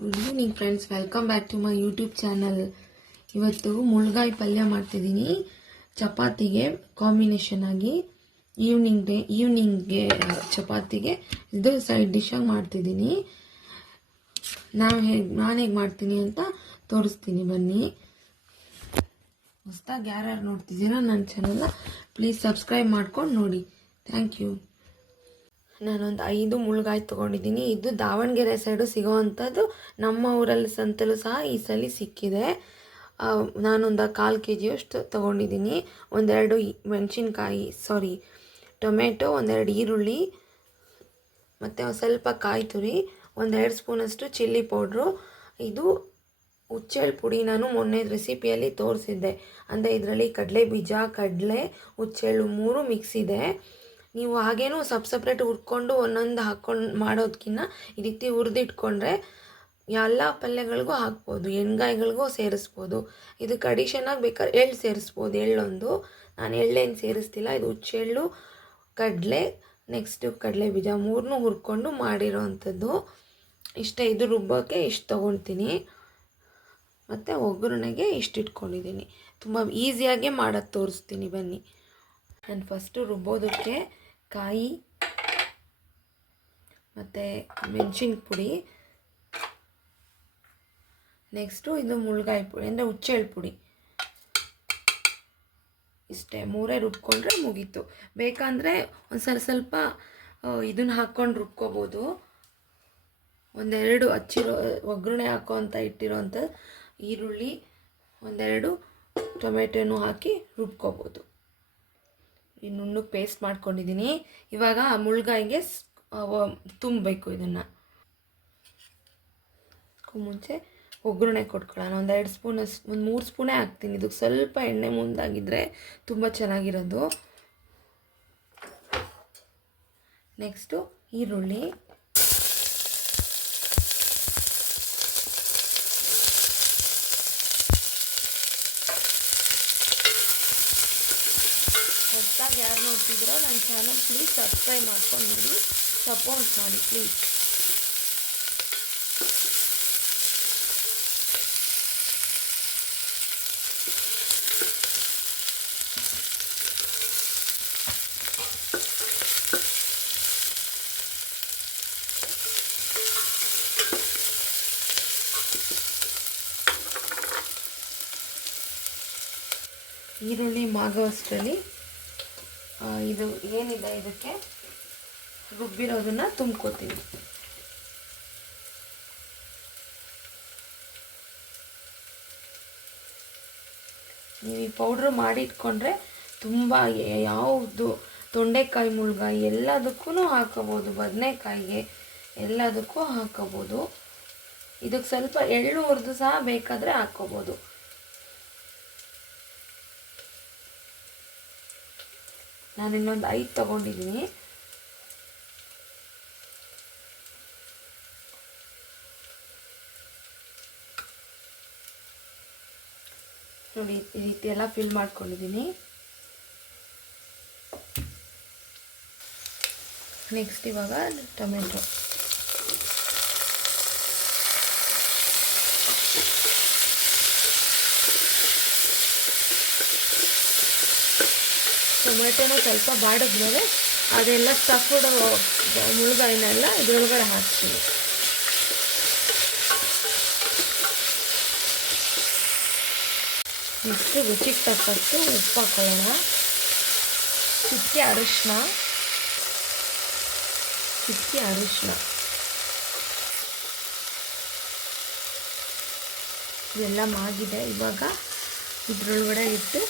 Good evening friends, welcome back to my YouTube channel. ಇವತ್ತು ಮುಳ್ಗಾಯಿ ಪಲ್ಯ ಮಾಡ್ತಿದ್ದೀನಿ ಚಪಾತಿಗೆ ಕಾಂಬಿನೇಷನ್ ಆಗಿ. ಈವ್ನಿಂಗ್ಗೆ ಚಪಾತಿಗೆ ಇದು ಸೈಡ್ ಡಿಶ್ ಆಗಿ ಮಾಡ್ತಿದ್ದೀನಿ. ನಾನು ಹೇಗೆ ಮಾಡ್ತೀನಿ ಅಂತ ತೋರಿಸ್ತೀನಿ, ಬನ್ನಿ. ಹೊಸದಾಗಿ ಯಾರ್ಯಾರು ನೋಡ್ತಿದ್ದೀರಾ ನನ್ನ ಚಾನಲ್ನ ಪ್ಲೀಸ್ ಸಬ್ಸ್ಕ್ರೈಬ್ ಮಾಡ್ಕೊಂಡು ನೋಡಿ. Thank you. ನಾನೊಂದು 5 ಮುಳ್ಗಾಯಿ ತೊಗೊಂಡಿದ್ದೀನಿ. ಇದು ದಾವಣಗೆರೆ ಸೈಡು ಸಿಗೋವಂಥದ್ದು. ನಮ್ಮ ಊರಲ್ಲಿ ಸಂತಲೂ ಸಹ ಈ ಸಲ ಸಿಕ್ಕಿದೆ. ನಾನೊಂದು 1/4 kg ತೊಗೊಂಡಿದ್ದೀನಿ. ಒಂದೆರಡು ಮೆಣಸಿನ್ಕಾಯಿ, ಟೊಮೆಟೊ, ಒಂದೆರಡು ಈರುಳ್ಳಿ, ಮತ್ತು ಒಂದು ಸ್ವಲ್ಪ ಕಾಯಿ ತುರಿ, 1-2 ಸ್ಪೂನಷ್ಟು ಚಿಲ್ಲಿ ಪೌಡ್ರು. ಇದು ಹುಚ್ಚೆಳ್ಳು ಪುಡಿ. ನಾನು ಮೊನ್ನೆ ರೆಸಿಪಿಯಲ್ಲಿ ತೋರಿಸಿದ್ದೆ. ಅಂದರೆ ಇದರಲ್ಲಿ ಕಡಲೆ ಬೀಜ, ಕಡಲೆ, ಹುಚ್ಚೆಳ್ಳು 3 ಮಿಕ್ಸ್ ಇದೆ. ನೀವು ಹಾಗೇನೂ ಸಪ್ರೇಟ್ ಹುರ್ಕೊಂಡು ಒಂದೊಂದು ಹಾಕ್ಕೊಂಡು ಮಾಡೋದಕ್ಕಿಂತ ಈ ರೀತಿ ಹುರಿದಿಟ್ಕೊಂಡ್ರೆ ಎಲ್ಲ ಪಲ್ಯಗಳಿಗೂ ಹಾಕ್ಬೋದು, ಎಣ್ಗಾಯಿಗಳಿಗೂ ಸೇರಿಸ್ಬೋದು. ಇದಕ್ಕೆ ಅಡಿಷನಾಗಿ ಬೇಕಾದ್ರೆ ಎಳ್ಳು ಸೇರಿಸ್ಬೋದು. ಎಳ್ಳೊಂದು, ನಾನು ಎಳ್ಳೇನು ಸೇರಿಸ್ತಿಲ್ಲ. ಇದು ಹುಚ್ಚೆಳ್ಳು, ಕಡಲೆ, ನೆಕ್ಸ್ಟು ಕಡಲೆ ಬೀಜ 3 ಹುರ್ಕೊಂಡು ಮಾಡಿರೋ ಅಂಥದ್ದು. ಇಷ್ಟೇ. ಇದು ರುಬ್ಬೋಕ್ಕೆ ಇಷ್ಟು ತೊಗೊಳ್ತೀನಿ. ಮತ್ತು ಒಗ್ಗರಣೆಗೆ ಇಷ್ಟು ಇಟ್ಕೊಂಡಿದ್ದೀನಿ. ತುಂಬ ಈಸಿಯಾಗೆ ಮಾಡೋದು ತೋರಿಸ್ತೀನಿ, ಬನ್ನಿ. ನಾನು ಫಸ್ಟು ರುಬ್ಬೋದಕ್ಕೆ ಕಾಯಿ ಮತ್ತು ಮೆಣಸಿನ ಪುಡಿ, ನೆಕ್ಸ್ಟು ಇದು ಮುಳ್ಗಾಯಿ ಪುಡಿ ಅಂದರೆ ಹುಚ್ಚೆಳ್ಳು ಪುಡಿ, ಇಷ್ಟೇ 3 ರುಬ್ಕೊಂಡ್ರೆ ಮುಗೀತು. ಬೇಕಂದರೆ ಒಂದು ಸ್ವಲ್ಪ ಇದನ್ನು ಹಾಕ್ಕೊಂಡು ರುಬ್ಕೋಬೋದು. ಒಂದೆರಡು ಹಚ್ಚಿರೋ ಒಗ್ಗರಣೆ ಹಾಕೋ ಇಟ್ಟಿರೋಂಥ ಈರುಳ್ಳಿ, ಒಂದೆರಡು ಟೊಮೆಟೊನೂ ಹಾಕಿ ರುಬ್ಕೋಬೋದು. ಈ ನುಣ್ಣಗೆ ಪೇಸ್ಟ್ ಮಾಡ್ಕೊಂಡಿದ್ದೀನಿ. ಇವಾಗ ಮುಳ್ಗಾಯಿಗೆ ತುಂಬಬೇಕು. ಇದನ್ನು ಮುಂಚೆ ಒಗ್ಗರಣೆ ಕೊಟ್ಕೊಳ್ಳೋಣ. 1-2 ಸ್ಪೂನ್, ಒಂದು 3 ಸ್ಪೂನೇ ಹಾಕ್ತೀನಿ. ಇದಕ್ಕೆ ಸ್ವಲ್ಪ ಎಣ್ಣೆ ಮುಂದಾಗಿದ್ದರೆ ತುಂಬ ಚೆನ್ನಾಗಿರೋದು. ನೆಕ್ಸ್ಟು ಈರುಳ್ಳಿ, ಹೊಸದಾಗಿ ಯಾರು ನೋಡ್ತಿದ್ದೀರೋ ನನ್ನ ಚಾನಲ್ ಪ್ಲೀಸ್ ಸಬ್ಸ್ಕ್ರೈಬ್ ಮಾಡ್ಕೊಂಡು ನೋಡಿ, ಸಪೋರ್ಟ್ ಮಾಡಿ ಪ್ಲೀಸ್. ಈರುಳ್ಳಿ ಮಾಗುವಷ್ಟರಲ್ಲಿ ಇದು ಏನಿದೆ ಇದಕ್ಕೆ ರುಬ್ಬಿರೋದನ್ನು ತುಂಬ್ಕೋತೀನಿ. ನೀವು ಈ ಪೌಡ್ರ್ ಮಾಡಿ ಇಟ್ಕೊಂಡ್ರೆ ತುಂಬ ಯಾವುದು ತೊಂಡೆಕಾಯಿ, ಮುಳ್ಗಾಯಿ ಎಲ್ಲದಕ್ಕೂ ಹಾಕೋಬೋದು, ಬದನೆಕಾಯಿಗೆ ಎಲ್ಲದಕ್ಕೂ ಹಾಕೋಬೋದು. ಇದಕ್ಕೆ ಸ್ವಲ್ಪ ಎಳ್ಳು ಹುರಿದು ಸಹ ಬೇಕಾದರೆ ಹಾಕ್ಕೋಬೋದು. ನಾನು ಇನ್ನೊಂದು 5 ತೊಗೊಂಡಿದ್ದೀನಿ. ನೋಡಿ, ಈ ರೀತಿ ಎಲ್ಲ ಫಿಲ್ ಮಾಡ್ಕೊಂಡಿದ್ದೀನಿ. ನೆಕ್ಸ್ಟ್ ಇವಾಗ ಟೊಮೆಟೊ, ಟೊಮೆಟೊನ ಸ್ವಲ್ಪ ಬಾಡಿದ್ಮೇಲೆ ಅದೆಲ್ಲ ಸ್ಟಫ್ಡ್ ಮುಳ್ಗಾಯಿನೆಲ್ಲ ಇದ್ರೊಳಗಡೆ ಹಾಕ್ತೀನಿ. ಇಷ್ಟು ರುಚಿಗೆ ತಕ್ಕಷ್ಟು ಉಪ್ಪು ಹಾಕೊಳ್ಳೋಣ. ಚಿಟಿಕೆ ಅರಿಶಿನ, ಇದೆಲ್ಲ ಮಾಗಿದೆ. ಇವಾಗ ಇದ್ರೊಳಗಡೆ ಇಟ್ಟು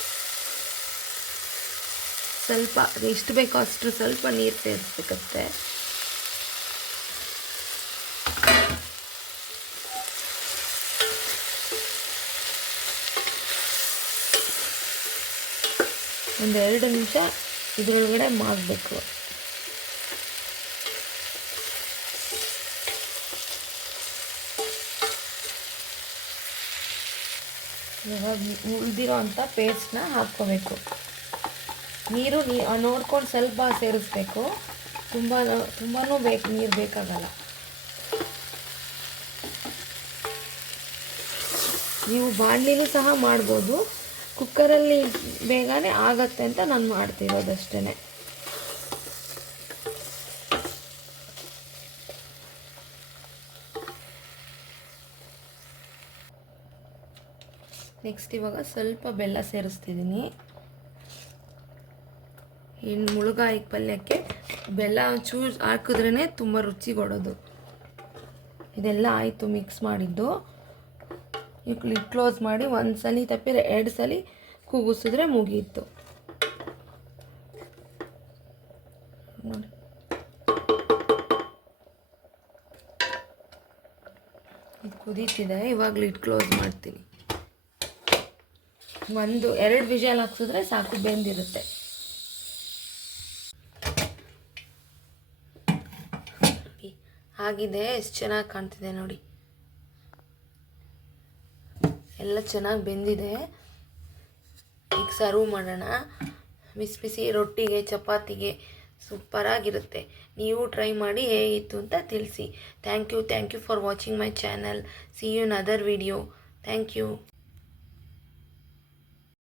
ಸ್ವಲ್ಪ ಎಷ್ಟು ಬೇಕೋ ಅಷ್ಟು ಸ್ವಲ್ಪ ನೀರು ಸೇರಿಸ್ಬೇಕತ್ತೆ. ಒಂದು 2 ನಿಮಿಷ ಇದರೊಳಗಡೆ ಮಾಡಬೇಕು. ಇವಾಗ ಉಳಿದಿರೋ ಅಂಥ ಪೇಸ್ಟ್ನ ಹಾಕ್ಕೋಬೇಕು. ನೀರು ನೋಡ್ಕೊಂಡು ಸ್ವಲ್ಪ ಸೇರಿಸ್ಬೇಕು. ತುಂಬಾ ನೀರು ಬೇಕಾಗಲ್ಲ. ನೀವು ಬಾಣಲಿಲೂ ಸಹ ಮಾಡ್ಬೋದು. ಕುಕ್ಕರಲ್ಲಿ ಬೇಗನೆ ಆಗತ್ತೆ ಅಂತ ನಾನು ಮಾಡ್ತಿರೋದಷ್ಟೇ. ನೆಕ್ಸ್ಟ್ ಇವಾಗ ಸ್ವಲ್ಪ ಬೆಲ್ಲ ಸೇರಿಸ್ತಿದ್ದೀನಿ. ಇನ್ನು ಮುಳುಗಾಯಿ ಪಲ್ಯಕ್ಕೆ ಬೆಲ್ಲ ಚೂರು ಹಾಕಿದ್ರೇ ತುಂಬ ರುಚಿ ಕೊಡೋದು. ಇದೆಲ್ಲ ಆಯಿತು ಮಿಕ್ಸ್ ಮಾಡಿದ್ದು. ಈಗ ಲಿಡ್ ಕ್ಲೋಸ್ ಮಾಡಿ ಒಂದು ಸಲ ತಪ್ಪಿ 2 ಸಲ ಕೂಗಿಸಿದ್ರೆ ಮುಗೀತು. ನೋಡಿ, ಇದು ಕುದೀತಿದೆ. ಇವಾಗ ಲಿಡ್ ಕ್ಲೋಸ್ ಮಾಡ್ತೀನಿ. 1-2 ವಿಷಲ್ ಹಾಕ್ಸಿದ್ರೆ ಸಾಕು, ಬೆಂದಿರುತ್ತೆ. ಆಗಿದೆ, ಎಷ್ಟು ಚೆನ್ನಾಗಿ ಕಾಣ್ತಿದೆ ನೋಡಿ. ಎಲ್ಲ ಚೆನ್ನಾಗಿ ಬೆಂದಿದೆ. ಈಗ ಸರ್ವ್ ಮಾಡೋಣ. ಬಿಸಿ ಬಿಸಿ ರೊಟ್ಟಿಗೆ, ಚಪಾತಿಗೆ ಸೂಪರಾಗಿರುತ್ತೆ. ನೀವು ಟ್ರೈ ಮಾಡಿ ಹೇಗಿತ್ತು ಅಂತ ತಿಳಿಸಿ. Thank you for watching my channel. See you in other video. Thank you.